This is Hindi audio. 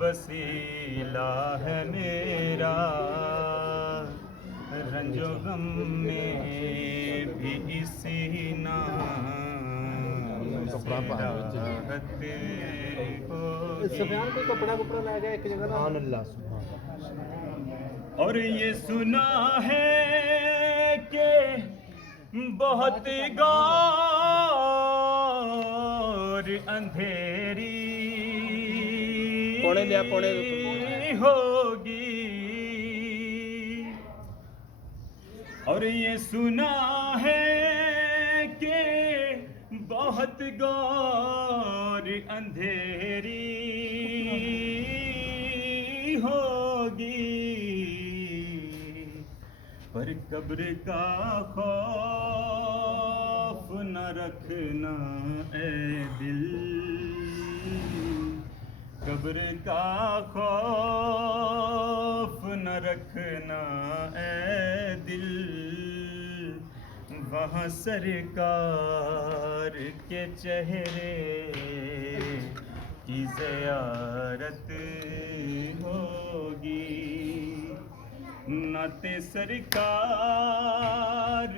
वसीला है मेरा, रंजो गम में भी इसी नाम से राहत होगी। सफियान कोई कपड़ा कुपड़ा ला गया एक जगह ना। और ये सुना है कि बहुत गौर अंधेरी होगी। और ये सुना है कि बहुत गौर अंधेरी होगी। पर कब्र का खौफ न रखना ए दिल, कब्र का खौफ न रखना ए दिल, वहाँ सरकार के चेहरे की ज़ियारत होगी। नाते सरकार